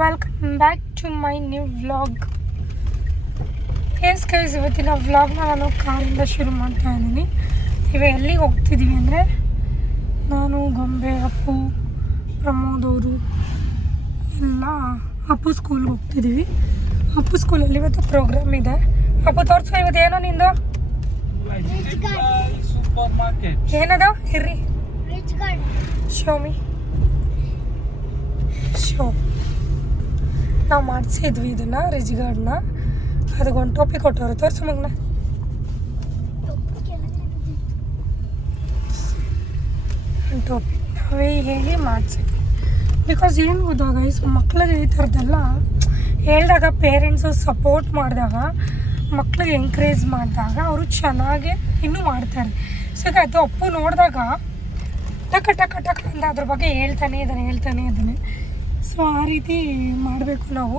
Welcome back to my new vlog yes guys ಇವತ್ತಿನ ವ್ಲಾಗ್ನ ನಾನು ಕಾರಿಂದ ಶುರು ಮಾಡ್ತಾ ಇದ್ದೀನಿ. ಇವಾಗ ಎಲ್ಲಿಗೆ ಹೋಗ್ತಿದ್ದೀವಿ ಅಂದರೆ ನಾನು ಗೊಂಬೆ ಅಪ್ಪು ಪ್ರಮೋದ್ ಅವರು ಎಲ್ಲ ಅಪ್ಪು ಸ್ಕೂಲ್ಗೆ ಹೋಗ್ತಿದ್ದೀವಿ ಅಪ್ಪು ಸ್ಕೂಲಲ್ಲಿ ಇವತ್ತು ಪ್ರೋಗ್ರಾಮ್ ಇದೆ. ಅಪ್ಪು ತೋರಿಸ್ಕೊ ಇವತ್ತು ಏನೋ ನಿಂದು? ಏನದ? ಇರ್ರಿ. ಶೋಮಿ ಶೋ ನಾವು ಮಾಡಿಸಿದ್ವಿ ಇದನ್ನು ರಿಜ್ ಗಾರ್ಡ್ನ ಅದಕ್ಕೊಂದು ಟೋಪಿ ಕೊಟ್ಟವ್ರು, ತೋರಿಸು ಮಗನ. ಟೋಪಿ ನಾವೇ ಹೇಳಿ ಮಾಡಿಸಿದ್ವಿ ಬಿಕಾಸ್ ಏನು ಗೊತ್ತಾಗ ಮಕ್ಳಿಗೆ ಈ ಥರದ್ದೆಲ್ಲ ಹೇಳಿದಾಗ ಪೇರೆಂಟ್ಸು ಸಪೋರ್ಟ್ ಮಾಡಿದಾಗ, ಮಕ್ಳಿಗೆ ಎಂಕರೇಜ್ ಮಾಡಿದಾಗ ಅವರು ಚೆನ್ನಾಗಿ ಇನ್ನೂ ಮಾಡ್ತಾರೆ. ಸೊ ಅದು ಅಪ್ಪು ನೋಡಿದಾಗ ಟಕ ಟಕ ಟಕ ಅಂತ ಅದ್ರ ಬಗ್ಗೆ ಹೇಳ್ತಾನೆ ಇದ್ದಾನೆ ಹೇಳ್ತಾನೆ ಇದ್ದಾನೆ ಸೊ ಆ ರೀತಿ ಮಾಡಬೇಕು ನಾವು.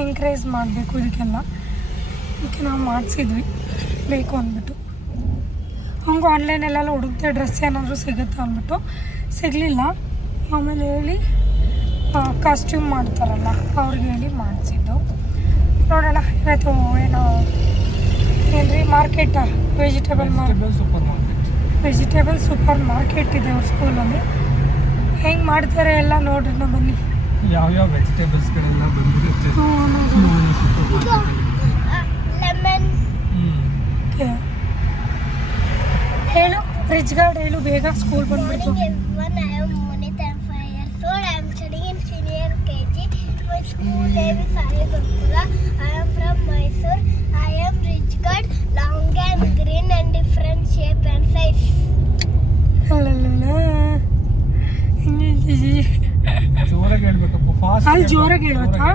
ಎಂಕರೇಜ್ ಮಾಡಬೇಕು ಇದಕ್ಕೆಲ್ಲ. ಅದಕ್ಕೆ ನಾವು ಮಾಡಿಸಿದ್ವಿ. ಬೇಕು ಅಂದ್ಬಿಟ್ಟು. ಹಂಗೆ ಆನ್ಲೈನಲ್ಲೆಲ್ಲ ಹುಡುಕ್ತೆ ಡ್ರೆಸ್ ಏನಾದರೂ ಸಿಗುತ್ತೆ ಅಂದ್ಬಿಟ್ಟು. ಸಿಗಲಿಲ್ಲ. ಆಮೇಲೆ ಹೇಳಿ ಕಾಸ್ಟ್ಯೂಮ್ ಮಾಡ್ತಾರಲ್ಲ ಅವ್ರಿಗೆ ಹೇಳಿ ಮಾಡಿಸಿದ್ದು. ನೋಡೋಣ ಇವತ್ತು ಏನೋ ಏನ್ರಿ market vegetable supermarket vegetable supermarket ಇದೆ ಅವ್ರ ಸ್ಕೂಲಲ್ಲಿ ಹೆಂಗೆ ಮಾಡ್ತಾರೆ ಎಲ್ಲ ನೋಡ್ರಿ ನಾವು ಬನ್ನಿ ಯಾವ್ಯಾವ ವೆಜಿಟೇಬಲ್ಸ್ಗಳೆಲ್ಲ ಬಂದಿರುತ್ತೆ ಮಾರ್ಕೆಟ್ ಹೇಳು ರಿಚ್ ಗಾರ್ಡ್ ಹೇಳು ಬೇಗ ಸ್ಕೂಲ್ ಬಂದ್ಬಿಡ್ತು in senior KG. My school name is Sai Gurukula. I am from Mysore. I am rich guard, long and green and different shape and size. ಜೋರಾಗಿ ಹೇಳ್ಬೇಕಪ್ಪ ಅಲ್ಲಿ ಜೋರಾಗಿ ಹೇಳುತ್ತಾ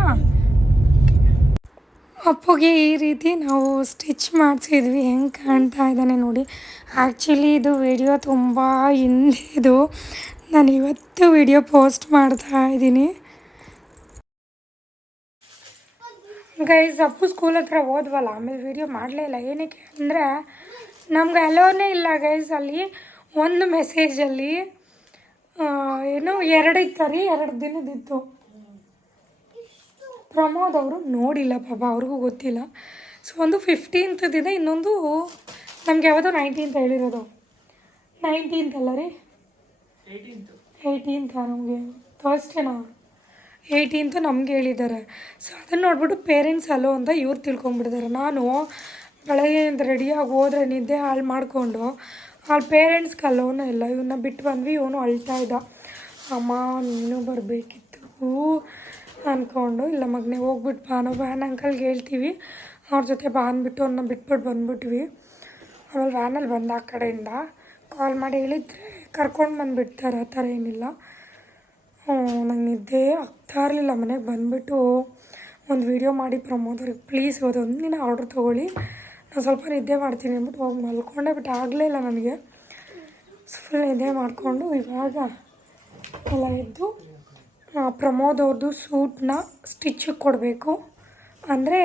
ಅಪ್ಪುಗೆ ಈ ರೀತಿ ನಾವು ಸ್ಟಿಚ್ ಮಾಡಿಸಿದ್ವಿ ಹೆಂಗೆ ಕಾಣ್ತಾ ಇದ್ದಾನೆ ನೋಡಿ. ಆ್ಯಕ್ಚುಲಿ ಇದು ವಿಡಿಯೋ ತುಂಬ ಹಿಂದಿದು ನಾನು ಇವತ್ತು ವಿಡಿಯೋ ಪೋಸ್ಟ್ ಮಾಡ್ತಾ ಇದ್ದೀನಿ. ಗೈಸ್ ಅಪ್ಪು ಸ್ಕೂಲ್ ಹತ್ರ ಹೋದ್ವಲ್ಲ ಆಮೇಲೆ ವಿಡಿಯೋ ಮಾಡಲೇ ಇಲ್ಲ. ಏನಕ್ಕೆ ಅಂದರೆ ನಮ್ಗೆ ಅಲೋನೇ ಇಲ್ಲ ಗೈಸ್ ಅಲ್ಲಿ. ಒಂದು ಮೆಸೇಜಲ್ಲಿ ಏನು ಎರಡು ರೀ ಎರಡು ದಿನದಿತ್ತು ಪ್ರಮೋದ್ ಅವರು ನೋಡಿಲ್ಲ ಪಾಪ ಅವ್ರಿಗೂ ಗೊತ್ತಿಲ್ಲ. ಸೊ ಒಂದು ಫಿಫ್ಟೀನ್ತ್ದಿದೆ ಇನ್ನೊಂದು ನಮ್ಗೆ ಯಾವುದೋ ನೈನ್ಟೀನ್ತ್ ಹೇಳಿರೋದು. ನೈನ್ಟೀನ್ತ್ ಅಲ್ಲ ರೀ? ಏಯ್ಟೀನ್ತ ನಮಗೆ? ಥರ್ಸ್ಡೇನಾ ಏಯ್ಟೀನ್ತು ನಮ್ಗೆ ಹೇಳಿದ್ದಾರೆ. ಸೊ ಅದನ್ನು ನೋಡ್ಬಿಟ್ಟು ಪೇರೆಂಟ್ಸ್ ಅಲ್ಲೋ ಅಂತ ಇವ್ರು ತಿಳ್ಕೊಂಬಿಟ್ಟಿದ್ದಾರೆ ನಾನು ಬೆಳಗ್ಗೆಯಿಂದ ರೆಡಿಯಾಗಿ ಹೋದ್ರೆ ನಿದ್ದೆ ಹಾಳು ಮಾಡಿಕೊಂಡು ಅಲ್ಲಿ ಪೇರೆಂಟ್ಸ್ಗೆ ಅಲ್ಲೋನ ಇಲ್ಲ ಇವನ್ನ ಬಿಟ್ಟು ಬಂದ್ವಿ ಇವನು ಅಳ್ತಾ ಇದ್ದ. ಅಮ್ಮ ನೀನು ಬರಬೇಕಿತ್ತು. ಅಂದ್ಕೊಂಡು ಇಲ್ಲ ಮಗನೇ ಹೋಗ್ಬಿಟ್ಟು ಬಾ, ನಾವು ವ್ಯಾನ್ ಅಂಕಲ್ಗೆ ಹೇಳ್ತೀವಿ. ಅವ್ರ ಜೊತೆ ಬಾ ಅಂದ್ಬಿಟ್ಟು ಅವ್ರನ್ನ ಬಿಟ್ಬಿಟ್ಟು ಬಂದ್ಬಿಟ್ವಿ. ಆಮೇಲೆ ವ್ಯಾನಲ್ಲಿ ಬಂದ ಆ ಕಡೆಯಿಂದ ಕಾಲ್ ಮಾಡಿ ಹೇಳಿದರೆ ಕರ್ಕೊಂಡು ಬಂದುಬಿಡ್ತಾರೆ ಆ ಥರ ಏನಿಲ್ಲ. ನಂಗೆ ನಿದ್ದೆ ಆಗ್ತಾ ಇರಲಿಲ್ಲ ಮನೆಗೆ ಬಂದುಬಿಟ್ಟು. ಒಂದು ವೀಡಿಯೋ ಮಾಡಿ ಪ್ರಮೋದರಿಗೆ ಪ್ಲೀಸ್ ಒಂದು ದಿನ ಆರ್ಡ್ರ್ ತೊಗೊಳ್ಳಿ. ನಾನು ಸ್ವಲ್ಪ ನಿದ್ದೆ ಮಾಡ್ತೀನಿ ಅಂದ್ಬಿಟ್ಟು ಹೋಗಿ ಮಲ್ಕೊಂಡೆ, ಬಟ್ ಆಗಲೇ ಇಲ್ಲ ನನಗೆ. ಫುಲ್ ನಿದ್ದೆ ಮಾಡಿಕೊಂಡು ಇವಾಗ ಎಲ್ಲ ಎದ್ದು ಪ್ರಮೋದ್ ಅವ್ರದ್ದು ಸೂಟ್ನ ಸ್ಟಿಚ್ಚಿಗೆ ಕೊಡಬೇಕು. ಅಂದರೆ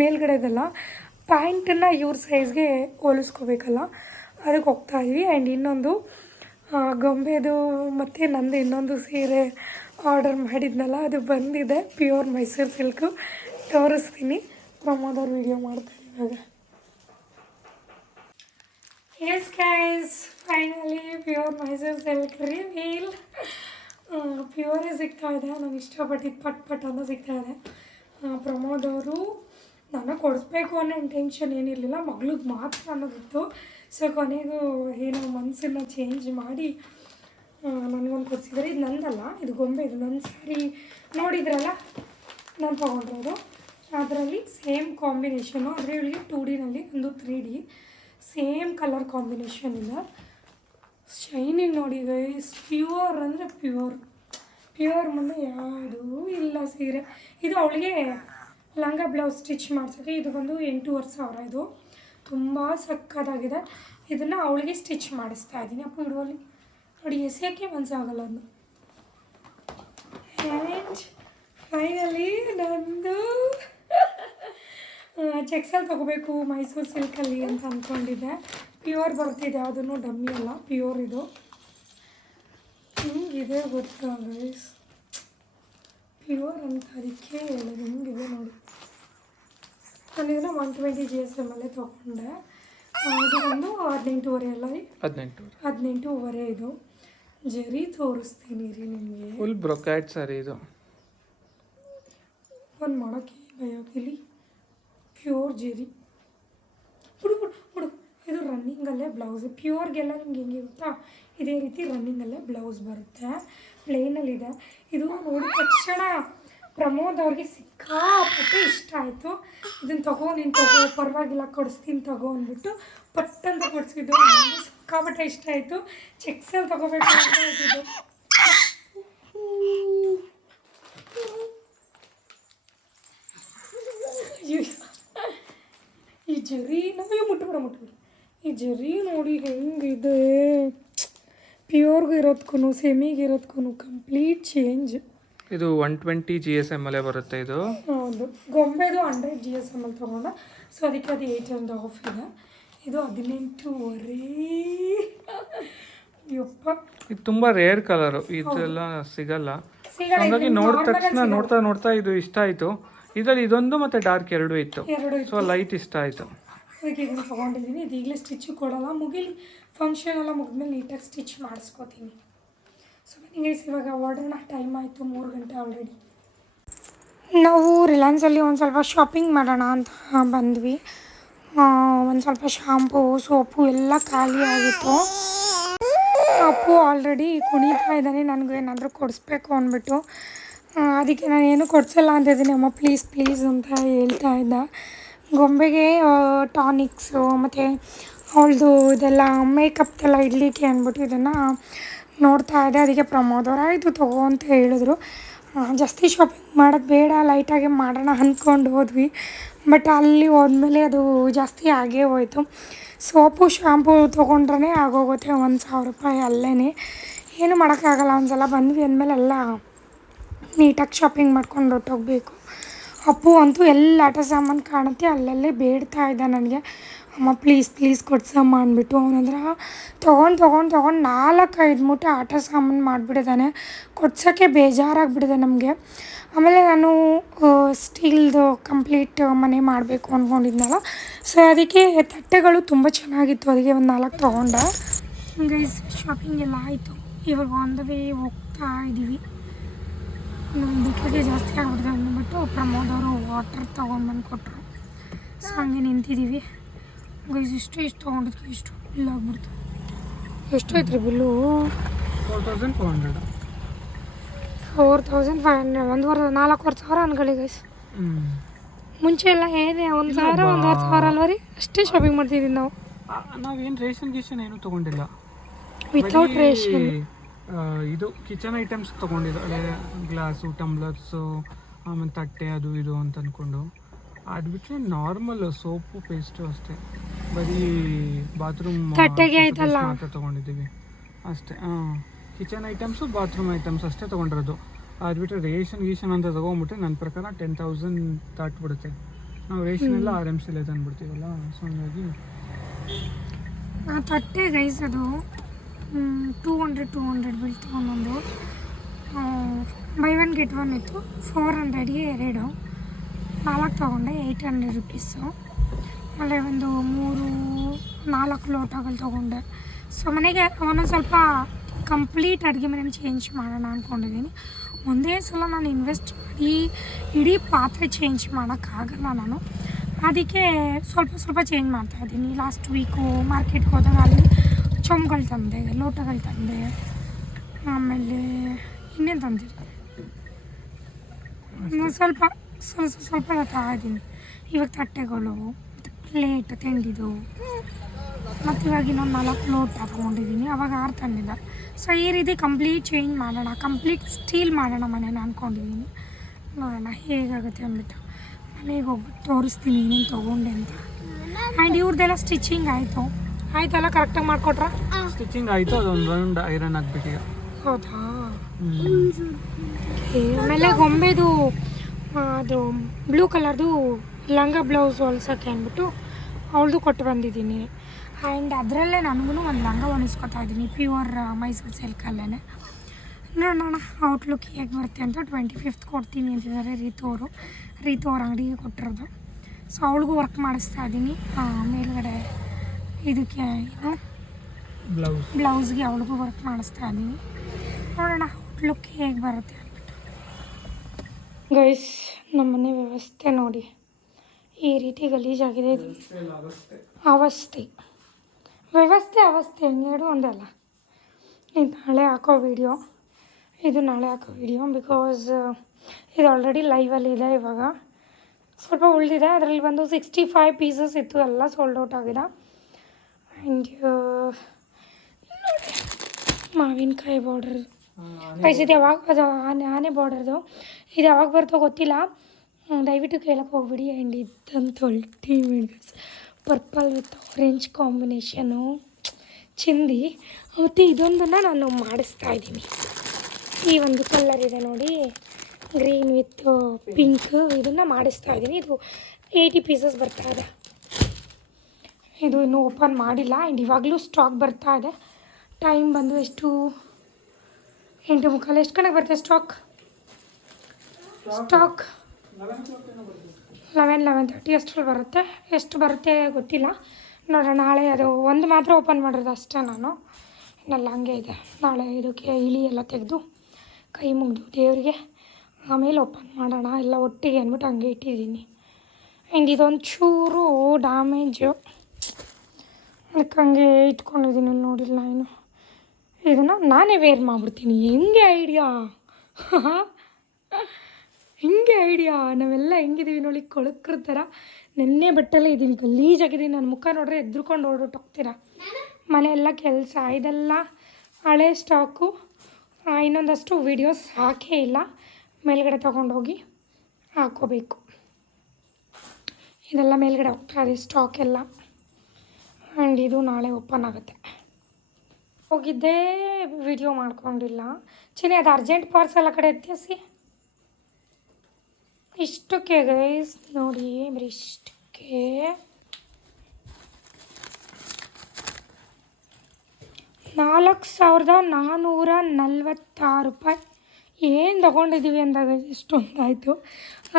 ಮೇಲ್ಗಡೆದಲ್ಲ, ಪ್ಯಾಂಟನ್ನು ಇವ್ರ ಸೈಜ್ಗೆ ಹೋಲಿಸ್ಕೋಬೇಕಲ್ಲ, ಅದಕ್ಕೆ ಹೋಗ್ತಾ ಇದ್ವಿ. ಆ್ಯಂಡ್ ಇನ್ನೊಂದು ಗೊಂಬೆದು ಮತ್ತು ನಂದು ಇನ್ನೊಂದು ಸೀರೆ ಆರ್ಡರ್ ಮಾಡಿದ್ನಲ್ಲ, ಅದು ಬಂದಿದೆ. ಪ್ಯೂರ್ ಮೈಸೂರು ಸಿಲ್ಕು ತೋರಿಸ್ತೀನಿ. ಪ್ರಮೋದ್ ಅವ್ರು ವೀಡಿಯೋ ಮಾಡ್ತಾರೆ ಇವಾಗ yes guys finally pure Mysore silk reveal ಪ್ಯೂರೇ ಸಿಗ್ತಾ ಇದೆ. ನಾನು ಇಷ್ಟಪಟ್ಟಿದ್ದು ಪಟ್ ಪಟ್ ಅಂತ ಸಿಗ್ತಾ ಇದೆ. ಪ್ರಮೋದ್ ಅವರು ನನಗೆ ಕೊಡಿಸ್ಬೇಕು ಅನ್ನೋ ಇಂಟೆನ್ಷನ್ ಏನಿರಲಿಲ್ಲ. ಮಗಳಿಗೆ ಮಾತ್ರ ಅನ್ನೋದಿತ್ತು. ಸೊ ಕೊನೆಗೂ ಏನೋ ಮನಸ್ಸನ್ನು ಚೇಂಜ್ ಮಾಡಿ ನನಗೊಂದು ಕೊಡಿಸಿದ್ದಾರೆ ಇದು ನಂದಲ್ಲ, ಇದು ಗೊಂಬೆ, ಇದು ನನ್ನ ಸ್ಯಾರಿ ನೋಡಿದ್ರಲ್ಲ? ನಾನು ತೊಗೊಂಡಿರೋದು. ಅದರಲ್ಲಿ ಸೇಮ್ ಕಾಂಬಿನೇಷನು ಆದರೆ ಇವಳಿಗೆ ಟೂ ಡಿನಲ್ಲಿ ಒಂದು three D same colour combination ಇದೆ ಶೈನಿಂಗ್ ನೋಡಿ ಗೈಸ್ ಪ್ಯೂರ್ ಅಂದರೆ ಪ್ಯೂರ್ ಪ್ಯೂರ್ ಮುಂದೆ ಯಾವುದೂ ಇಲ್ಲ ಸೀರೆ. ಇದು ಅವಳಿಗೆ ಲಂಗ ಬ್ಲೌಸ್ ಸ್ಟಿಚ್ ಮಾಡ್ಸೋಕ್ಕೆ ಇದು ಬಂದು ಎಂಟೂವರೆ ಸಾವಿರ ಇದು. ತುಂಬ ಸಕ್ಕತ್ತಾಗಿದೆ ಇದನ್ನು ಅವಳಿಗೆ ಸ್ಟಿಚ್ ಮಾಡಿಸ್ತಾ ಇದ್ದೀನಿ. ಅಪ್ಪ ಇಡುವಲ್ಲಿ. ನೋಡಿ, ಎಸೆಯೋಕ್ಕೆ ಮನಸ್ಸಾಗಲ್ಲ ಅದನ್ನು ಆ್ಯಂಡ್ ಫೈನಲಿ ನಂದು ಚೆಕ್ಸಲ್ಲಿ ತೊಗೋಬೇಕು ಮೈಸೂರು ಸಿಲ್ಕಲ್ಲಿ ಅಂತ ಅಂದ್ಕೊಂಡಿದ್ದೆ ಪ್ಯೂರ್ ಬರ್ತಿದೆ ಅದನ್ನು ಡಮ್ಮಿ ಅಲ್ಲ ಪ್ಯೂರ್ ಇದು. ಹಿಂಗಿದೆ ಗೊತ್ತಾ ಗೈಸ್ ಪ್ಯೂರ್ ಅಂತ ಅದಕ್ಕೆ ಹೇಳೋದು ಹೆಂಗಿದೆ ನೋಡಿ. ನಾನು ಇದನ್ನು one twenty G S M ಅಲ್ಲೇ ತೊಗೊಂಡೆ. ಇದು ಬಂದು ಹದಿನೆಂಟೂವರೆ ಅಲ್ಲ ರೀ? ಹದಿನೆಂಟು ಹದಿನೆಂಟೂವರೆ ಇದು. ಜರಿ ತೋರಿಸ್ತೀನಿ ರೀ ನಿಮಗೆ. ಫುಲ್ ಬ್ರೊಕ್ಯಾಟ್ ಸರ್ ಇದು. ಒಂದು ಮಾಡೋಕ್ಕೆ ಭಯ ಇಲ್ಲಿ ಪ್ಯೂರ್ ಜೆರಿ. ಇದು ರನ್ನಿಂಗಲ್ಲೇ ಬ್ಲೌಸ್ ಪ್ಯೂರ್ಗೆಲ್ಲ ನಿಮ್ಗೆ ಹೆಂಗೆ ಗೊತ್ತಾ? ಇದೇ ರೀತಿ ರನ್ನಿಂಗಲ್ಲೇ ಬ್ಲೌಸ್ ಬರುತ್ತೆ. ಪ್ಲೇನಲ್ಲಿದೆ ಇದು. ನೋಡಿದ ತಕ್ಷಣ ಪ್ರಮೋದ್ ಅವ್ರಿಗೆ ಸಿಕ್ಕಾಪಟ್ಟೆ ಇಷ್ಟ ಆಯಿತು. ಇದನ್ನು ತಗೋ, ನೀನು ತಗೋ, ಪರವಾಗಿಲ್ಲ, ಕೊಡಿಸ್ತೀನಿ ತಗೋ ಅಂದ್ಬಿಟ್ಟು ಪಟ್ಟಂತ ಕೊಡಿಸಿದ್ದು ಸಿಕ್ಕಾಪಟ್ಟೆ ಇಷ್ಟ ಆಯಿತು. ಚೆಕ್ಸಲ್ಲಿ ತಗೋಬೇಕು ಅಂತ ಹೇಳ್ತಿದ್ದು. ಈ ಜರಿ ನಮಗೆ ಮುಟ್ಬಿಡ ಮುಟ್ಬಿಡ. ಈ ಜರಿ ನೋಡಿ ಹೆಂಗಿದೆ ಪ್ಯೂರ್ಗೂ ಇರೋದಕ್ಕೂ ಸೆಮಿಗೆ ಇರೋದಕ್ಕೂ ಕಂಪ್ಲೀಟ್ ಚೇಂಜ್. ಇದು one twenty G S M ಅಲ್ಲೇ ಬರುತ್ತೆ ಇದು? ಹೌದು. ಗೊಂಬೆದು ಹಂಡ್ರೆಡ್ ಜಿ ಎಸ್ ಎಂ ಅಲ್ಲಿ ತೊಗೊಂಡ ಸೊ ಅದಕ್ಕೆ ಅದು ಏಯ್ಟ್ ಒಂದು ಆಫ್ ಇದೆ. ಇದು ಹದಿನೆಂಟೂವರೆ. ಯಪ್ಪ. ಇದು ತುಂಬ ರೇರ್ ಕಲರು. ಇದೆಲ್ಲ ಸಿಗಲ್ಲ. ಹಾಗಾಗಿ ನೋಡಿದ ತಕ್ಷಣ ನೋಡ್ತಾ ನೋಡ್ತಾ ಇದು ಇಷ್ಟ ಆಯಿತು. ಇದರಲ್ಲಿ ಇದೊಂದು ಮತ್ತು ಡಾರ್ಕ್ ಎರಡು ಇತ್ತು. ಎರಡು ಸೊ ಲೈಟ್ ಇಷ್ಟ ಆಯ್ತು. ಅದಕ್ಕೆ ಇದನ್ನು ತೊಗೊಂಡಿದ್ದೀನಿ. ಇದು ಈಗಲೇ ಸ್ಟಿಚ್ಚು ಕೊಡಲ್ಲ. ಮುಗಿಲಿ ಫಂಕ್ಷನ್ ಎಲ್ಲ ಮುಗಿದ್ಮೇಲೆ ನೀಟಾಗಿ ಸ್ಟಿಚ್ ಮಾಡಿಸ್ಕೋತೀನಿ. ಸೊ ಗೈಸ್ ಇವಾಗ ಹೊರಡೋಣ ಟೈಮ್ ಆಯಿತು. ಮೂರು ಗಂಟೆ ಆಲ್ರೆಡಿ ನಾವು ರಿಲಯನ್ಸಲ್ಲಿ ಒಂದು ಸ್ವಲ್ಪ ಶಾಪಿಂಗ್ ಮಾಡೋಣ ಅಂತ ಬಂದ್ವಿ. ಒಂದು ಸ್ವಲ್ಪ ಶಾಂಪು ಸೋಪು ಎಲ್ಲ ಖಾಲಿ ಆಗಿತ್ತು. ಅಪ್ಪು ಆಲ್ರೆಡಿ ಕುಣಿತಾ ಇದ್ದಾನೆ. ನನಗೂ ಏನಾದರೂ ಕೊಡಿಸ್ಬೇಕು ಅಂದ್ಬಿಟ್ಟು. ಅದಕ್ಕೆ ನಾನು ಏನು ಕೊಡಿಸಲ್ಲ ಅಂತಿದ್ದೀನಿ ಅಮ್ಮ ಪ್ಲೀಸ್ ಪ್ಲೀಸ್ ಅಂತ ಹೇಳ್ತಾ ಇದ್ದ. ಗೊಂಬೆಗೆ ಟಾನಿಕ್ಸು ಮತ್ತು ಅವಳದು ಇದೆಲ್ಲ ಮೇಕಪ್ದೆಲ್ಲ ಇಡಲಿಕ್ಕೆ ಅಂದ್ಬಿಟ್ಟು ಇದನ್ನು ನೋಡ್ತಾ ಇದ್ದೆ ಅದಕ್ಕೆ ಪ್ರಮೋದ್ ಅವ್ರು, ಆಯಿತು ತಗೋ ಅಂತ ಹೇಳಿದ್ರು. ಜಾಸ್ತಿ ಶಾಪಿಂಗ್ ಮಾಡೋದು ಬೇಡ ಲೈಟಾಗಿ ಮಾಡೋಣ ಅಂದ್ಕೊಂಡು ಹೋದ್ವಿ. ಬಟ್ ಅಲ್ಲಿ ಹೋದ್ಮೇಲೆ ಅದು ಜಾಸ್ತಿ ಆಗೇ ಹೋಯಿತು. ಸೋಪು ಶಾಂಪು ತೊಗೊಂಡ್ರೆ ಆಗೋಗುತ್ತೆ ಒಂದು ಸಾವಿರ ರೂಪಾಯಿ ಅಲ್ಲೇ ಏನು ಮಾಡೋಕ್ಕಾಗಲ್ಲ, ಒಂದ್ಸಲ ಬಂದ್ವಿ ಅಂದಮೇಲೆ ಎಲ್ಲ ನೀಟಾಗಿ ಶಾಪಿಂಗ್ ಮಾಡ್ಕೊಂಡು ಹೊರ್ಟೋಗ್ಬೇಕು. ಅಪ್ಪು ಅಂತೂ ಎಲ್ಲ ಆಟ ಸಾಮಾನು ಕಾಣುತ್ತೆ, ಅಲ್ಲಲ್ಲೇ ಬೇಡ್ತಾ ಇದ್ದ ನನಗೆ. ಅಮ್ಮ ಪ್ಲೀಸ್ ಪ್ಲೀಸ್ ಕೊಡ್ಸಮ್ಮ ಅಂದ್ಬಿಟ್ಟು ಅವನಂದ್ರೆ ತೊಗೊಂಡು ತೊಗೊಂಡು ತೊಗೊಂಡು ನಾಲ್ಕೈದು ಮೂಟೆ ಆಟ ಸಾಮಾನು ಮಾಡಿಬಿಟ್ಟಿದ್ದಾನೆ. ಕೊಡ್ಸೋಕ್ಕೆ ಬೇಜಾರಾಗಿಬಿಟ್ಟಿದೆ ನಮಗೆ. ಆಮೇಲೆ ನಾನು ಸ್ಟೀಲ್ದು ಕಂಪ್ಲೀಟ್ ಮನೆ ಮಾಡಬೇಕು ಅಂದ್ಕೊಂಡಿದ್ನಲ್ಲ ಸೊ ಅದಕ್ಕೆ ತಟ್ಟೆಗಳು ತುಂಬ ಚೆನ್ನಾಗಿತ್ತು. ಅದಕ್ಕೆ ಒಂದು ನಾಲ್ಕು ತೊಗೊಂಡ. ಗೈಸ್ ಶಾಪಿಂಗ್ ಎಲ್ಲ ಆಯಿತು. ಇವಾಗ ಆನ್ ದ ವೇ ಹೋಗ್ತಾ ಇದ್ದೀವಿ ನಮ್ಮ ಬಿಟ್ಲಿಗೆ ಜಾಸ್ತಿ ಆಗ್ಬಿಟ್ಟಿದೆ ಅಂದ್ಬಿಟ್ಟು ಪ್ರಮೋದ್ ಅವರು ವಾಟರ್ ತೊಗೊಂಡ್ಬಂದು ಕೊಟ್ಟರು ಸೊ ಹಂಗೆ ನಿಂತಿದ್ದೀವಿ ಗೈಸ್ ಇಷ್ಟು ಇಷ್ಟು ತೊಗೊಂಡಿದ್ವಿ ಇಷ್ಟು ಬಿಲ್ ಆಗ್ಬಿಡ್ತು. ಎಷ್ಟಾಯ್ತು ರೀ bill four thousand four hundred four thousand five hundred ಒಂದುವರೆ ನಾಲ್ಕೂವರೆ ಸಾವಿರ ಅನ್ಕೊಳ್ಳಿ ಗೈಸ್ ಮುಂಚೆ ಎಲ್ಲ ಏನೇ ಒಂದು ಸಾವಿರ ಒಂದುವರೆ ಸಾವಿರ ಅಲ್ವ ರೀ? ಅಷ್ಟೇ ಶಾಪಿಂಗ್ ಮಾಡ್ತಿದ್ದೀವಿ ನಾವು. ನಾವೇನು ರೇಷನ್ ಗೀಷನ್ ಏನು ತೊಗೊಂಡಿಲ್ಲ. ವಿತೌಟ್ ರೇಷನ್ ಇದು ಕಿಚನ್ ಐಟಮ್ಸ್ ತೊಗೊಂಡಿದ್ದಾಳೆ ಗ್ಲಾಸು ಟಂಬ್ಲರ್ಸು ಆಮೇಲೆ ತಟ್ಟೆ ಅದು ಇದು ಅಂತ ಅಂದ್ಕೊಂಡು ಅದು ಬಿಟ್ಟರೆ ನಾರ್ಮಲ್ ಸೋಪು ಪೇಸ್ಟು ಅಷ್ಟೇ. ಬರೀ ಬಾತ್ರೂಮ್. ಮಾತ್ರ ತೊಗೊಂಡಿದ್ದೀವಿ. ಅಷ್ಟೇ ಹಾಂ ಕಿಚನ್ ಐಟಮ್ಸು ಬಾತ್ರೂಮ್ ಐಟಮ್ಸ್ ಅಷ್ಟೇ ತೊಗೊಂಡಿರೋದು. ಅದು ಬಿಟ್ಟರೆ ರೇಷನ್ ಗೀಷನ್ ಅಂತ ತೊಗೊಂಬಿಟ್ರೆ ನನ್ನ ಪ್ರಕಾರ ಟೆನ್ ತೌಸಂಡ್ ತಾಟ್ಬಿಡುತ್ತೆ. ನಾವು ರೇಷನ್ ಎಲ್ಲ ಆರ್ ಎಂ ಸಿಲೇ ತಂದುಬಿಡ್ತೀವಲ್ಲ ಸೊ ಹಂಗಾಗಿ ಆ ತಟ್ಟೆ ಗೈಸ್ ಅದು ಟೂ ಹಂಡ್ರೆಡ್ ಟೂ ಹಂಡ್ರೆಡ್ ಬೀಳ್ತು ಒಂದೊಂದು. ಬೈ ಒನ್ ಗೆಟ್ ಒನ್ ಇತ್ತು. ಫೋರ್ ಹಂಡ್ರೆಡ್ಗೆ ಎರಡು. ನಾಲ್ಕು ತೊಗೊಂಡೆ ಏಯ್ಟ್ ಹಂಡ್ರೆಡ್ ರುಪೀಸು ಆಮೇಲೆ ಒಂದು ಮೂರು, ನಾಲ್ಕು ಲೋಟಗಳು ತೊಗೊಂಡೆ. ಸೊ ಮನೆಗೆ ಒಂದೊಂದು ಸ್ವಲ್ಪ ಕಂಪ್ಲೀಟ್ ಅಡುಗೆ ಮನೆ ಚೇಂಜ್ ಮಾಡೋಣ ಅಂದ್ಕೊಂಡಿದ್ದೀನಿ ಒಂದೇ ಸಲ ನಾನು ಇನ್ವೆಸ್ಟ್ ಮಾಡಿ ಇಡೀ ಪಾತ್ರೆ ಚೇಂಜ್ ಮಾಡೋಕ್ಕಾಗಲ್ಲ ನಾನು. ಅದಕ್ಕೆ ಸ್ವಲ್ಪ ಸ್ವಲ್ಪ ಚೇಂಜ್ ಮಾಡ್ತಾ ಇದ್ದೀನಿ. ಲಾಸ್ಟ್ ವೀಕು ಮಾರ್ಕೆಟ್ಗೆ ಹೋದಾಗ ಅಲ್ಲಿ ಚೊಂಬ್ಗಳು ತಂದೆ, ಲೋಟಗಳು ತಂದೆ, ಆಮೇಲೆ ಇನ್ನೇನು ತಂದಿರಿ ಸ್ವಲ್ಪ ಸ್ವಲ್ಪ ಸ್ವಲ್ಪ ತಾಗಿದ್ದೀನಿ ಇವಾಗ ತಟ್ಟೆಗಳು ಪ್ಲೇಟ್ ತಿಂಡಿದು, ಮತ್ತು ಇವಾಗ ಇನ್ನೊಂದು ನಾಲ್ಕು ಲೋಟ ತೊಗೊಂಡಿದ್ದೀನಿ ಅವಾಗ ಆರು ತಂದಿದ್ದ. ಸೊ ಈ ರೀತಿ ಕಂಪ್ಲೀಟ್ ಚೇಂಜ್ ಮಾಡೋಣ ಕಂಪ್ಲೀಟ್ ಸ್ಟೀಲ್ ಮಾಡೋಣ ಮನೇನ ಅಂದ್ಕೊಂಡಿದ್ದೀನಿ ನೋಡೋಣ ಹೇಗಾಗುತ್ತೆ ಅಂದ್ಬಿಟ್ಟು. ಮನೆಗೆ ಹೋಗ್ಬಿಟ್ಟು ತೋರಿಸ್ತೀನಿ ಏನೇನು ತೊಗೊಂಡೆ ಅಂತ. ಆ್ಯಂಡ್ ಇವ್ರದ್ದೆಲ್ಲ ಸ್ಟಿಚಿಂಗ್ ಆಯಿತು. ಆಯ್ತಲ್ಲ ಕರೆಕ್ಟಾಗಿ ಮಾಡಿಕೊಟ್ರ? ಸ್ಟಿಚಿಂಗ್ ಆಯಿತು ಅದೊಂದು ರೌಂಡ್ ಐರನ್ ಹಾಕ್ಬಿಟ್ಟು ಹೌದಾ? ಹ್ಞೂ ಆಮೇಲೆ ಗೊಂಬೆದು ಅದು ಬ್ಲೂ ಕಲರ್ದು ಲಂಗ ಬ್ಲೌಸ್ ಹೊಲ್ಸೋಕ್ಕೆ ಅಂದ್ಬಿಟ್ಟು ಅವಳದು ಕೊಟ್ಟು ಬಂದಿದ್ದೀನಿ. ಆ್ಯಂಡ್ ಅದರಲ್ಲೇ ನನಗೂ ಒಂದು ಲಂಗ ಹೊಲಿಸ್ಕೊತಾ ಇದ್ದೀನಿ ಪ್ಯೂರ್ ಮೈಸೂರು ಸಿಲ್ಕಲ್ಲೇ ನೋಡೋಣ ಔಟ್ಲುಕ್ ಹೇಗೆ ಬರುತ್ತೆ ಅಂತ ಟ್ವೆಂಟಿ ಫಿಫ್ತ್ ಕೊಡ್ತೀನಿ ಅಂತಿದ್ದಾರೆ ರೀತು ಅವರು. ರೀತು ಅವ್ರ ಅಂಗಡಿಗೆ ಕೊಟ್ಟಿರೋದು. ಸೊ ಅವಳಿಗೂ ವರ್ಕ್ ಮಾಡಿಸ್ತಾ ಇದ್ದೀನಿ ಮೇಲ್ಗಡೆ ಇದಕ್ಕೆ ಏನು? ಬ್ಲೌಸ್. ಬ್ಲೌಸ್ಗೆ ಅವಳಿಗೂ ವರ್ಕ್ ಮಾಡಿಸ್ತಾ ಇದ್ದೀನಿ. ನೋಡೋಣ ಔಟ್ಲುಕ್ ಹೇಗೆ ಬರುತ್ತೆ ಅಂದ್ಬಿಟ್ಟು. ಗೈಸ್ ನಮ್ಮನೆ ವ್ಯವಸ್ಥೆ ನೋಡಿ. ಈ ರೀತಿ ಗಲೀಜಾಗಿದೆ ಇದು. ಅವಸ್ಥೆ. ವ್ಯವಸ್ಥೆ ಅವಸ್ಥೆ ಎರಡು ಒಂದಲ್ಲ. ಇದು ನಾಳೆ ಹಾಕೋ ವಿಡಿಯೋ ಇದು ನಾಳೆ ಹಾಕೋ ವಿಡಿಯೋ ಬಿಕಾಸ್ ಇದು ಆಲ್ರೆಡಿ ಲೈವಲ್ಲಿ ಇದೆ ಇವಾಗ. ಸ್ವಲ್ಪ ಉಳಿದಿದೆ ಅದರಲ್ಲಿ ಬಂದು ಸಿಕ್ಸ್ಟಿ ಫೈವ್ ಪೀಸಸ್ ಇತ್ತು ಎಲ್ಲ ಸೋಲ್ಡ್ ಔಟ್ ಆಗಿದೆ. ಆ್ಯಂಡ್ ಮಾವಿನಕಾಯಿ ಬಾರ್ಡರ್ ಗೈಸ್ ಇದು ಯಾವಾಗ ಅದು ಆನೆ ಆನೆ ಬಾರ್ಡರ್ದು ಇದು ಯಾವಾಗ ಬರ್ತೋ ಗೊತ್ತಿಲ್ಲ. ದಯವಿಟ್ಟು ಕೇಳಕ್ಕೆ ಹೋಗ್ಬಿಡಿ ಆ್ಯಂಡ್ ಇದಂತೂ ultimate guys purple with orange combination ಚಿಂದಿ ಮತ್ತು ಇದೊಂದನ್ನು ನಾನು ಮಾಡಿಸ್ತಾ ಇದ್ದೀನಿ. ಈ ಒಂದು ಕಲರ್ ಇದೆ ನೋಡಿ. ಗ್ರೀನ್ ವಿತ್ ಪಿಂಕ್ ಇದನ್ನು ಮಾಡಿಸ್ತಾ ಇದ್ದೀನಿ. ಇದು ಏಯ್ಟಿ ಪೀಸಸ್ ಬರ್ತಾ ಇದೆ. ಇದು ಇನ್ನೂ ಓಪನ್ ಮಾಡಿಲ್ಲ ಆ್ಯಂಡ್ ಇವಾಗಲೂ ಸ್ಟಾಕ್ ಬರ್ತಾ ಇದೆ. ಟೈಮ್ ಬಂದು ಎಷ್ಟು? ಎಂಟು ಮುಕ್ಕಾಲು. ಎಷ್ಟು ಗಂಟೆಗೆ ಬರ್ತದೆ stock? Stock eleven eleven thirty ಅಷ್ಟರಲ್ಲಿ ಬರುತ್ತೆ. ಎಷ್ಟು ಬರುತ್ತೆ ಗೊತ್ತಿಲ್ಲ. ನೋಡೋಣ, ನಾಳೆ ಅದು ಒಂದು ಮಾತ್ರ ಓಪನ್ ಮಾಡಿರೋದು ಅಷ್ಟೇ ನಾನು. ಇನ್ನೆಲ್ಲ ಹಂಗೆ ಇದೆ. ನಾಳೆ ಇದಕ್ಕೆ ಇಳಿ ಎಲ್ಲ ತೆಗೆದು ಕೈ ಮುಗಿದು ದೇವರಿಗೆ ಆಮೇಲೆ ಓಪನ್ ಮಾಡೋಣ. ಎಲ್ಲ ಒಟ್ಟಿಗೆ ಅಂದ್ಬಿಟ್ಟು ಹಂಗೆ ಇಟ್ಟಿದ್ದೀನಿ. ಆ್ಯಂಡ್ ಇದೊಂದು ಚೂರು ಡ್ಯಾಮೇಜು ಅದಕ್ಕೆ ಹಂಗೆ ಇಟ್ಕೊಂಡಿದ್ದೀನಿ ನೋಡಿಲ್ಲ ಏನು ಇದನ್ನು ನಾನೇ ವೇರ್ ಮಾಡಿಬಿಡ್ತೀನಿ. ಹೆಂಗೆ ಐಡಿಯಾ ಹಿಂಗೆ ಐಡಿಯಾ ನಾವೆಲ್ಲ ಹೆಂಗಿದ್ದೀವಿ ನೋಡಿ, ಕೊಳಕ್ರ ಥರ. ನೆನ್ನೆ ಬಟ್ಟೆಲ್ಲ ಇದ್ದೀನಿ. ಗಲೀಜಾಗಿದ್ದೀನಿ ನನ್ನ ಮುಖ ನೋಡ್ರೆ ಎದ್ರುಕೊಂಡು ಓಡೋಟ್ಟು ಹೋಗ್ತೀರಾ? ಮನೆಯೆಲ್ಲ ಕೆಲಸ. ಇದೆಲ್ಲ ಹಳೆ ಸ್ಟಾಕು ಇನ್ನೊಂದಷ್ಟು ವೀಡಿಯೋಸ್ ಹಾಕೇ ಇಲ್ಲ. ಮೇಲ್ಗಡೆ ತೊಗೊಂಡೋಗಿ ಹಾಕೋಬೇಕು. ಇದೆಲ್ಲ ಮೇಲ್ಗಡೆ ಹೋಗ್ತಾ ಇದೆ ಸ್ಟಾಕ್ ಎಲ್ಲ. ಆ್ಯಂಡ್ ಇದು ನಾಳೆ ಓಪನ್ ಆಗುತ್ತೆ. ಹೋಗಿದ್ದೇ ವಿಡಿಯೋ ಮಾಡ್ಕೊಂಡಿಲ್ಲ. ಚಿನ್ನಿ, ಅದು ಅರ್ಜೆಂಟ್ ಪಾರ್ಸೆಲ್ ಆ ಕಡೆ ಎತ್ತಿಸಿ? ಇಷ್ಟಕ್ಕೆ ಗೈಸ್ ನೋಡಿ ಇಷ್ಟಕ್ಕೆ. ನಾಲ್ಕು ಸಾವಿರದ ನಾನ್ನೂರ ನಲ್ವತ್ತಾರು ರೂಪಾಯಿ. ಏನು ತೊಗೊಂಡಿದ್ದೀವಿ ಅಂದಾಗ ಇಷ್ಟೊಂದಾಯಿತು.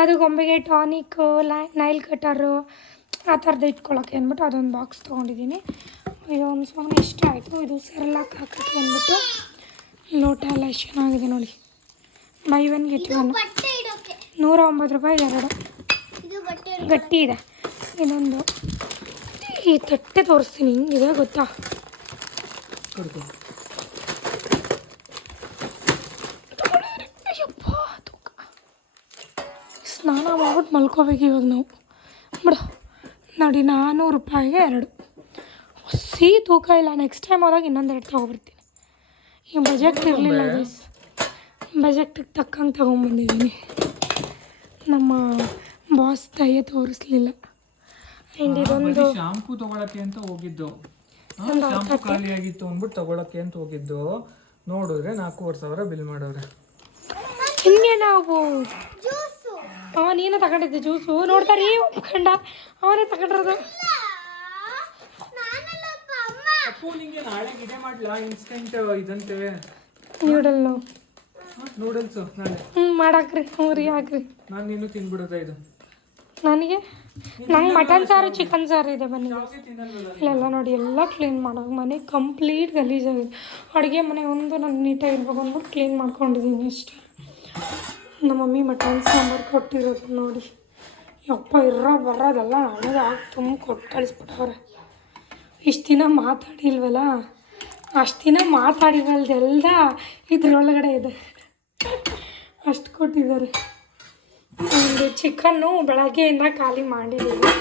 ಅದು ಗೊಂಬೆಗೆ ಟಾನಿಕ್ ಲೈ ನೈಲ್ ಕಟರು ಆ ಥರದ್ದು ಇಟ್ಕೊಳ್ಳೋಕೆ ಅಂದ್ಬಿಟ್ಟು ಅದೊಂದು ಬಾಕ್ಸ್ ತೊಗೊಂಡಿದ್ದೀನಿ. ಇದೊಂದು ಸುಮ್ಮನೆ ಇಷ್ಟ ಆಯಿತು. ಇದು ಸೆರ್ಲಾಕ್ ಹಾಕೋಕ್ಕೆ ಅಂದ್ಬಿಟ್ಟು ಲೋಟ ಎಲ್ಲ ಎಷ್ಟು ಚೆನ್ನಾಗಿದೆ ನೋಡಿ. ಬೈ ಒನ್ ಗೆಟ್ ಒನ್ ಬಟ್ಟೆ ಇಡೋಕೆ. ನೂರ ಒಂಬತ್ತು ರೂಪಾಯಿ ಎರಡು. ಇದು ಬಟ್ಟೆ ಗಟ್ಟಿ ಇದೆ. ಇದೊಂದು ಈ ತಟ್ಟೆ ತೋರಿಸ್ತೀನಿ. ಹಿಂಗಿದೆ ಗೊತ್ತಾ? ಸ್ನಾನ ಮಾಡ್ಬಿಟ್ಟು ಮಲ್ಕೋಬೇಕು ಇವಾಗ ನಾವು. ಬಿಡು. ನೋಡಿ ನಾನ್ನೂರು ರೂಪಾಯಿಗೆ ಎರಡು. ಸಿ ತೂಕ ಇಲ್ಲ. ನೆಕ್ಸ್ಟ್ ಟೈಮ್ ಹೋದಾಗ ಇನ್ನೊಂದೆರಡು ತೊಗೊಬಿಡ್ತೀನಿ ಈ ಬಜೆಟ್ ಇರಲಿಲ್ಲ ಗೈಸ್ ಬಜೆಟ್ಗೆ ತಕ್ಕಂಗೆ ತೊಗೊಂಬಂದಿದ್ದೀನಿ ನಮ್ಮ ಬಾಸ್ ದಯೆ ತೋರಿಸ್ಲಿಲ್ಲ. ಆ್ಯಂಡ್ ಇದೊಂದು ಶಾಂಪೂ ತಗೊಳಕ್ಕೆ ಅಂತ ಹೋಗಿದ್ದು. ಶಾಂಪು ಖಾಲಿ ಆಗಿತ್ತು ಅಂದ್ಬಿಟ್ಟು ತಗೊಳಕ್ಕೆ ಅಂತ ಹೋಗಿದ್ದು. ನೋಡಿದ್ರೆ ನಾಲ್ಕೂವರೆ ಸಾವಿರ ಬಿಲ್ ಮಾಡೋರೆ. ಹಿಂಗೆ ನಾವು ಅವ ನೀನು ತಗೊಂಡಿದ್ದೆ ಜ್ಯೂಸು ನೋಡ್ತಾರೆ ಕಂಡ ಅವನೇ ತಗೊಂಡಿರೋದು. ನಾನಲ್ಲಪ್ಪ ಅಮ್ಮ ಅಪ್ಪು ನಿಂಗೆ ನಾಳೆ ಇದೇ ಮಾಡ್ಲಾ? ಇನ್ಸ್ಟೆಂಟ್ ಇದಂತೆ. ನ್ಯೂಡಲ್ ನಾವು ನೂಡಲ್ಸ್ ನಾಳೆ. ಹ್ಞೂ ಮಾಡಾಕ್ರಿ. ಹ್ಞೂ ರೀ ಹಾಕ್ರಿ. ನಾನು ನೀನು ತಿನ್ಬಿಡೋದ ಇದು? ನನಗೆ? ನಂಗೆ ಮಟನ್ ಸಾರು ಚಿಕನ್ ಸಾರು ಇದೆ ಬನ್ನಿ. ಇಲ್ಲೆಲ್ಲ ನೋಡಿ ಎಲ್ಲ ಕ್ಲೀನ್ ಮಾಡೋದು. ಮನೆ ಕಂಪ್ಲೀಟ್ ಗಲೀಜಾಗಿದೆ. ಅಡುಗೆ ಮನೆ ಒಂದು ನಾನು ನೀಟಾಗಿ ಇರ್ಬೇಕು ಅಂದ್ಬಿಟ್ಟು ಕ್ಲೀನ್ ಮಾಡ್ಕೊಂಡಿದ್ದೀನಿ ಅಷ್ಟೇ. ನಮ್ಮ ಮಮ್ಮಿ ಮಟನ್ ಸಾಂಬಾರು ಕೊಟ್ಟಿರೋದು ನೋಡಿ. ಯಪ್ಪ ಇರೋ ಬರೋದೆಲ್ಲ ನನಗೆ ಆಗಿ ತುಂಬ ಕೊಟ್ಟು ಕಳಿಸ್ಬಿಟ್ಟವ್ರೆ ಇಷ್ಟು ದಿನ ಮಾತಾಡಿಲ್ವಲ್ಲ? ಅಷ್ಟು ದಿನ ಮಾತಾಡಿವಲ್ದೆಲ್ಲ ಇದ್ರೊಳಗಡೆ ಇದೆ. ಅಷ್ಟು ಕೊಟ್ಟಿದ್ದಾರೆ. ಒಂದು ಚಿಕನ್ನು ಬೆಳಗ್ಗೆಯಿಂದ ಖಾಲಿ ಮಾಡಿದ್ದೀವಿ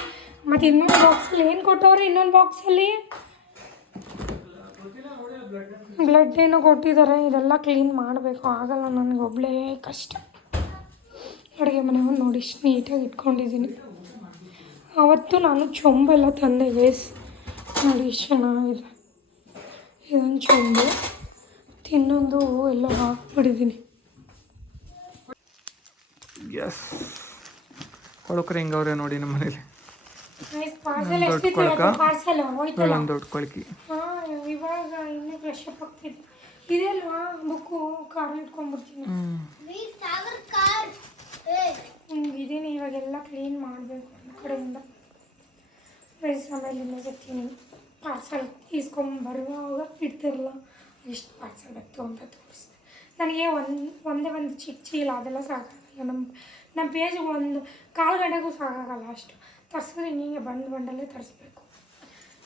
ಮತ್ತು ಇನ್ನೊಂದು ಬಾಕ್ಸಲ್ಲಿ ಏನು ಕೊಟ್ಟವ್ರೆ ಇನ್ನೊಂದು ಬಾಕ್ಸಲ್ಲಿ ಬ್ಲಡ್ ಏನೋ ಕೊಟ್ಟಿದ್ದಾರೆ. ಇದೆಲ್ಲ ಕ್ಲೀನ್ ಮಾಡಬೇಕು. ಆಗಲ್ಲ, ನನಗೆ ಒಬ್ಬಳೇ ಕಷ್ಟ. ಅಡುಗೆ ಮನೆಯನ್ನು ನೋಡಿ ಇಷ್ಟು ನೀಟಾಗಿ ಇಟ್ಕೊಂಡಿದ್ದೀನಿ. ಅವತ್ತು ನಾನು ಚೊಂಬೆಲ್ಲ ತಂದೆ ಗೈಸ್ ನೋಡಿ ಎಷ್ಟು ಚೆನ್ನಾಗಿದೆ. ಇದೊಂದು ಚೊಂಬು. ತಿನ್ನೊಂದು ಎಲ್ಲ ಹಾಕ್ಬಿಟ್ಟಿದ್ದೀನಿ. ಎಸ್. ಕೊಳಕ್ರೆ ಹೆಂಗವ್ರೆ ನೋಡಿ ನಮ್ಮ ಮನೇಲಿ. ಪಾರ್ಸಲ್ ದೊಡ್ಡ ದೊಡ್ಡ ಕೊಳಕಿ. ಹಾಂ ಇವಾಗ ಇನ್ನೂ ಫ್ರೆಶ್ ಅಪ್ ಆಗ್ತಿದೆ. ಇದೆಲ್ವಾ ಬುಕ್ಕು ಕಾರ್ ಇಟ್ಕೊಂಡ್ಬಿಡ್ತೀನಿ. ಇದೀನಿ, ಇವಾಗೆಲ್ಲ ಕ್ಲೀನ್ ಮಾಡಬೇಕು ನಮ್ಮ ಕಡೆಯಿಂದ. ಫ್ರೆಂಡ್ಸ್ ಆಮೇಲೆ ಸಿಗ್ತೀನಿ ಪಾರ್ಸಲ್ ಇಸ್ಕೊಂಬರುವಾಗ ಇಡ್ತಿರಲ್ಲ, ಎಷ್ಟು ಪಾರ್ಸಲ್ ಬೇಕು ಅಂತ ತೋರಿಸ್ದೆ. ನನಗೆ ಒಂದು, ಒಂದೇ ಒಂದು ಚಿಕ್ಕ ಚೀಲ, ಅದೆಲ್ಲ ಸಾಕಾಗಲ್ಲ. ನಮ್ಮ ನಮ್ಮ ಪೇಜ್ಗೆ ಒಂದು ಕಾಲು ಗಂಟೆಗೂ ಸಾಕಾಗಲ್ಲ ಅಷ್ಟು. ತರಿಸಿದ್ರೆ ಹಿಂಗೆ ಬಂದು ಬಂಡಲ್ಲೇ ತರಿಸ್ಬೇಕು.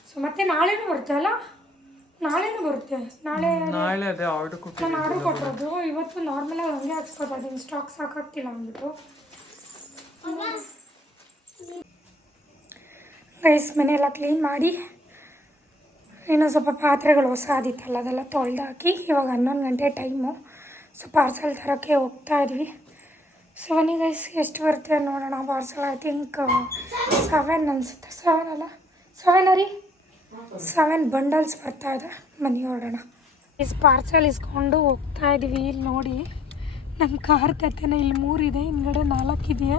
ಸೊ ಮತ್ತೆ ನಾಳೆನೂ ನಾಳೆನೂ ಬರುತ್ತೆ. ನಾಳೆ ನಾಳೆ ಅದೇ ಆರ್ಡರ್ ಕೊಟ್ಟು ನಾನು ಆರ್ಡರ್ ಕೊಟ್ಟಿರೋದು. ಇವತ್ತು ನಾರ್ಮಲಾಗಿ ಹಂಗೆ ಹಾಕ್ಸ್ಕೊತಾ ಇದ್ದೀನಿ ಸ್ಟಾಕ್ ಸಾಕಾಗ್ತಿಲ್ಲ ಅಂದ್ಬಿಟ್ಟು. ರೈಸ್ ಮನೆಯೆಲ್ಲ ಕ್ಲೀನ್ ಮಾಡಿ. ಇನ್ನೂ ಸ್ವಲ್ಪ ಪಾತ್ರೆಗಳು ಹೊಸ ಆದಿತ್ತಲ್ಲ ಅದೆಲ್ಲ ತೊಳೆದಾಕಿ ಇವಾಗ ಹನ್ನೊಂದು ಗಂಟೆ ಟೈಮು ಸೊ ಪಾರ್ಸಲ್ ತರೋಕ್ಕೆ ಹೋಗ್ತಾ ಇದ್ವಿ. ಸೊ ಬನ್ನಿ ಗೈಸ್ ಎಷ್ಟು ಬರುತ್ತೆ ನೋಡೋಣ. ಪಾರ್ಸಲ್ ಐ ಥಿಂಕ್ ಸೆವೆನ್ ಅನಿಸುತ್ತೆ. ಸೆವೆನ್ ಅಲ್ಲ? ಸೆವೆನ್ ರೀ ಸೆವೆನ್ ಬಂಡಲ್ಸ್ ಬರ್ತಾ ಇದೆ. ಬನ್ನಿ ಹೊರಡೋಣ. ಇಸ್ ಪಾರ್ಸಲ್ ಇಸ್ಕೊಂಡು ಹೋಗ್ತಾ ಇದ್ದೀವಿ ಇಲ್ಲಿ ನೋಡಿ ನಮ್ಮ ಕಾರ್ ಕತೆನ ಇಲ್ಲಿ ಮೂರಿದೆ. ಹಿಂದ್ಗಡೆ ನಾಲ್ಕು ಇದೆಯಾ?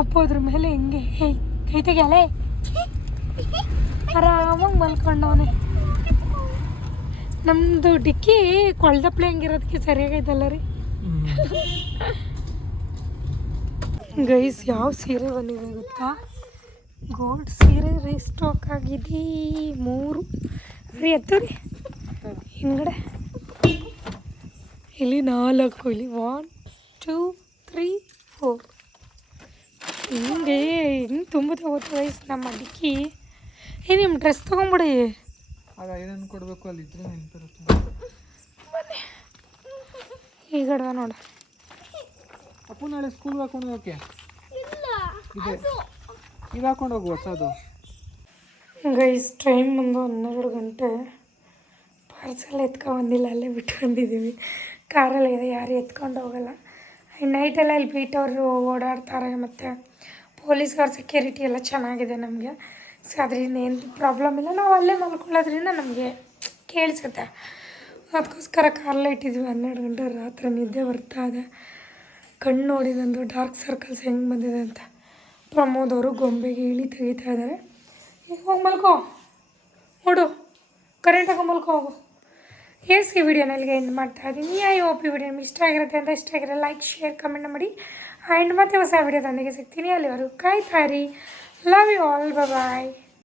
ಅಪ್ಪ, ಅದ್ರ ಮೇಲೆ ಹೆಂಗೆ? ಹೇ ಕೈ ಆರಾಮಾಗಿ ಮಲ್ಕೊಂಡವನೆ. ನಮ್ಮದು ಡಿಕ್ಕಿ ಕೊಳ್ದಪ್ಲೆ ಹೆಂಗಿರೋದಕ್ಕೆ ಸರಿಯಾಗೈತಲ್ಲ ರೀ. ಗೈಸ್, ಯಾವ ಸೀರೆ ಬಂದಿದೆ ಗೊತ್ತಾ? ಗೋಲ್ಡ್ ಸೀರೆ ರೀಸ್ಟಾಕ್ ಆಗಿದೆ ಮೂರು. ರೀ ಎತ್ತು ರೀ ಹಿಂದ್ಗಡೆ. ಇಲ್ಲಿ ನಾಲ್ಕು ಇಲ್ಲಿ ಒನ್ ಟೂ ತ್ರೀ ಫೋರ್ ಹಿಂಗೆ ಹಿಂಗೆ ತುಂಬ ತಗೋತು ವಯಸ್ಸು ನಮ್ಮ ಅಡಿಕೆ. ಏ ನಿಮ್ಮ ಡ್ರೆಸ್ ತೊಗೊಂಬಿಡಿ. ಅದು ಐರನ್ ಕೊಡಬೇಕು ಅಲ್ಲಿ ಇದ್ರೆ ನೆನಪಿರುತ್ತೆ. ಈ ಗಡವ ನೋಡ. ಅಪ್ಪು ನಾಳೆ ಸ್ಕೂಲ್ಗೆ ಹಾಕೊಂಡು ಹೋಗಕ್ಕೆ? ಇಲ್ಲ. ಇದೆ. ಇದು ಹಾಕೊಂಡು ಹೋಗು ಹೊಸದು? ಗೈಸ್ ಟ್ರೈನ್ ಬಂದು ಹನ್ನೆರಡು ಗಂಟೆ ಪಾರ್ಸೆಲ್ ಎತ್ಕೊಂಡು ಬಂದಿಲ್ಲ ಅಲ್ಲೇ ಬಿಟ್ಟು ಬಂದಿದ್ದೀವಿ ಕಾರಲ್ಲಿ ಇದೆ, ಯಾರು ಎತ್ಕೊಂಡು ಹೋಗಲ್ಲ. ನೈಟೆಲ್ಲ ಇಲ್ಲಿ ಬೀಟವರು ಓಡಾಡ್ತಾರೆ, ಮತ್ತು ಪೊಲೀಸವ್ರ ಸೆಕ್ಯೂರಿಟಿ ಎಲ್ಲ ಚೆನ್ನಾಗಿದೆ ನಮಗೆ. ಸೊ ಅದರಿಂದ ಏನು ಪ್ರಾಬ್ಲಮ್ ಇಲ್ಲ. ನಾವು ಅಲ್ಲೇ ಮಲ್ಕೊಳ್ಳೋದ್ರಿಂದ ನಮಗೆ ಕೇಳಿಸುತ್ತೆ. ಅದಕ್ಕೋಸ್ಕರ ಕಾರಲ್ಲೇ ಇಟ್ಟಿದ್ವಿ. ಹನ್ನೆರಡು ಗಂಟೆ ರಾತ್ರಿ ನಿದ್ದೆ ಬರ್ತಾ ಇದೆ. ಕಣ್ಣು ನೋಡಿದಂದು ಡಾರ್ಕ್ ಸರ್ಕಲ್ಸ್ ಹೆಂಗೆ ಬಂದಿದೆ ಅಂತ. ಪ್ರಮೋದ್ ಅವರು ಗೊಂಬೆಗೆ ಇಳಿ ತೆಗಿತಾ ಇದ್ದಾರೆ. ಹೋಗಿ ಮಲ್ಕೋ. ನೋಡು ಕರೆಂಟಾಗಿ ಮಲ್ಕೋ ಹೋಗು. ಈ ವಿಡಿಯೋನ ಇಲ್ಲಿಗೆ ಎಂಡ್ ಮಾಡ್ತಾ ಇದ್ದೀನಿ. ಐ ಓಪಿ ವಿಡಿಯೋ ನಿಮ್ಗೆ ಇಷ್ಟ ಆಗಿರುತ್ತೆ ಅಂತ ಇಷ್ಟ ಆಗಿರೋ ಲೈಕ್ ಶೇರ್ ಕಮೆಂಟ್ ಮಾಡಿ. ಆ್ಯಂಡ್ ಮತ್ತೆ ಹೊಸ ವಿಡಿಯೋ ವಿಡಿಯೋದೊಂದಿಗೆ ಸಿಗ್ತೀನಿ. ಅಲ್ಲಿವರೆಗೂ ಕಾಯ್ತಾರಿ ಲವ್ ಯು ಆಲ್ ಬಾಯ್